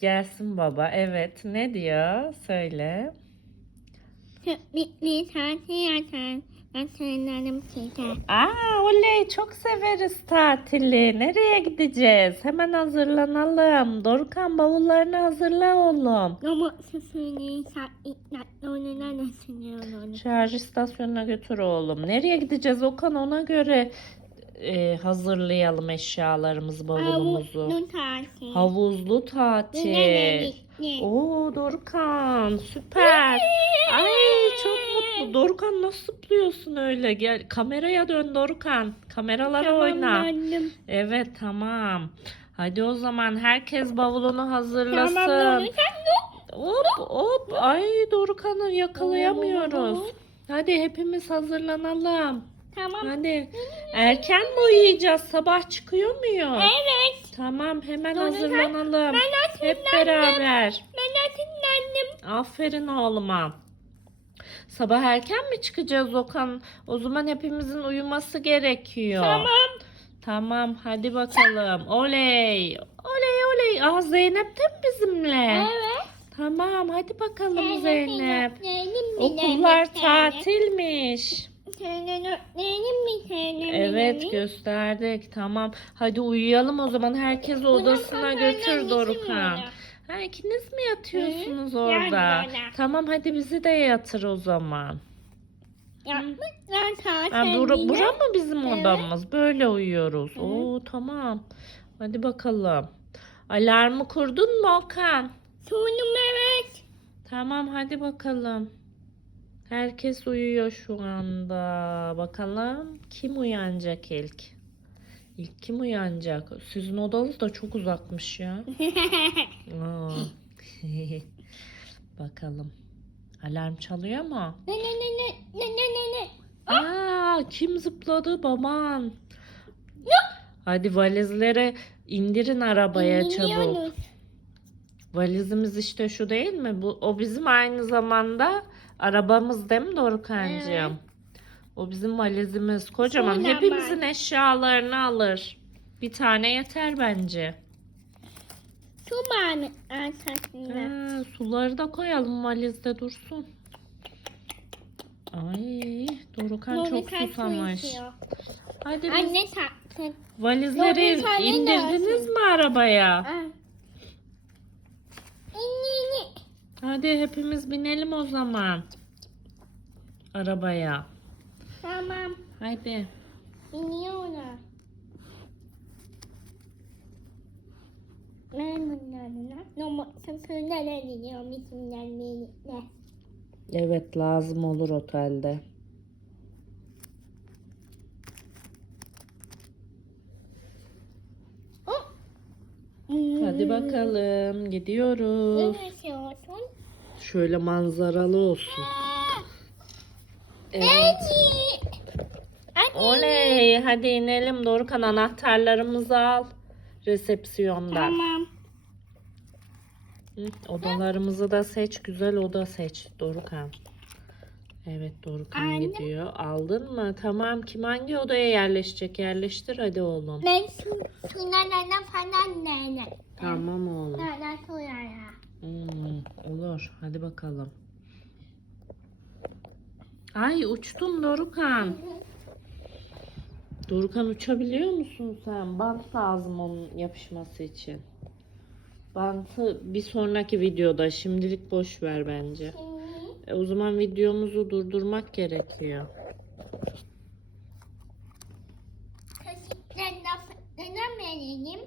Gelsin baba. Evet. Ne diyor? Söyle. Aa oley çok severiz tatili. Nereye gideceğiz? Hemen hazırlanalım. Dorukhan bavullarını hazırla oğlum. Şarj istasyonuna götür oğlum. Nereye gideceğiz Okan ona göre e, hazırlayalım eşyalarımızı, bavulumuzu. Avutlu tatil. Havuzlu tatil. Oo Dorukhan süper. Ay çok mutlu. Dorukhan nasıl zıplıyorsun öyle? Gel kameraya dön Dorukhan. Kameralara oyna. döndüm. Evet tamam. Hadi o zaman herkes bavulunu hazırlasın. Tamam. Hop hop. Ay Dorukhan'ı yakalayamıyoruz. Hadi hepimiz hazırlanalım. Tamam. Hadi. Erken mi uyuyacağız? Sabah çıkıyor muyuz? Evet. Tamam hemen hazırlanalım. Ben Hep beraber. Ben hatırlandım. Aferin oğluma. Sabah erken mi çıkacağız Okan? O zaman hepimizin uyuması gerekiyor. Tamam. Tamam hadi bakalım. Oley. Oley oley. Aa Zeynep de mi bizimle? Evet. Tamam hadi bakalım. Zeynep. Okullar tatilmiş. Söylerim mi söylerim Evet gösterdik. Tamam. Hadi uyuyalım o zaman. Herkes odasına götür Dorukhan. Ha ikiniz mi yatıyorsunuz Hı, orada? yan yana. Tamam hadi bizi de yatır o zaman. Yapmışlar. Ha, bura, bura mı bizim Evet. odamız? Böyle uyuyoruz. Oo tamam. Hadi bakalım. Alarmı kurdun mu Okan? Sunum evet. Tamam hadi bakalım. Herkes uyuyor şu anda. Bakalım kim uyanacak ilk? İlk kim uyanacak? Sizin odanız da çok uzakmış ya. Bakalım. Alarm çalıyor mu? Ne ne ne ne ne ne ne ne. Aa kim zıpladı baban? Ne? Hadi valizlere indirin arabaya çabuk. Valizimiz işte şu değil mi? Bu o bizim aynı zamanda arabamız değil mi Dorukhan'cığım? Evet. O bizim valizimiz. Kocaman. Sonra Hepimizin eşyalarını alır. Bir tane yeter bence. Su arkasında. Ha, suları da koyalım valizde dursun. Ay, Dorukhan çok susamış. Hadi biz Anne taktı. valizleri indirdiniz mi arabaya? Aa. Hadi hepimiz binelim o zaman. Arabaya. Tamam. Hadi. İniyorlar. Ben bunlarla normal sıfırlara gidiyorum isimler birlikte. Evet lazım olur otelde. Hadi bakalım gidiyoruz. Yaşıyorsun? Şöyle manzaralı olsun. Evet. Oley hadi inelim Dorukhan anahtarlarımızı al. Resepsiyonda. Tamam. Hı, Odalarımızı da seç. Güzel oda seç Dorukhan. Evet Dorukhan Anne. gidiyor. Aldın mı? Tamam. Kim hangi odaya yerleşecek? Yerleştir hadi oğlum. Ben şu şunlardan falan nerede? Tamam oğlum. Nereden soyara? Hmm, olur. Hadi bakalım. Ay uçtun Dorukhan. Dorukhan uçabiliyor musun sen? Bant lazım onun yapışması için. Bantı bir sonraki videoda. Şimdilik boş ver bence. E, o zaman videomuzu durdurmak gerekiyor. Kaşıklarla neden vereyim?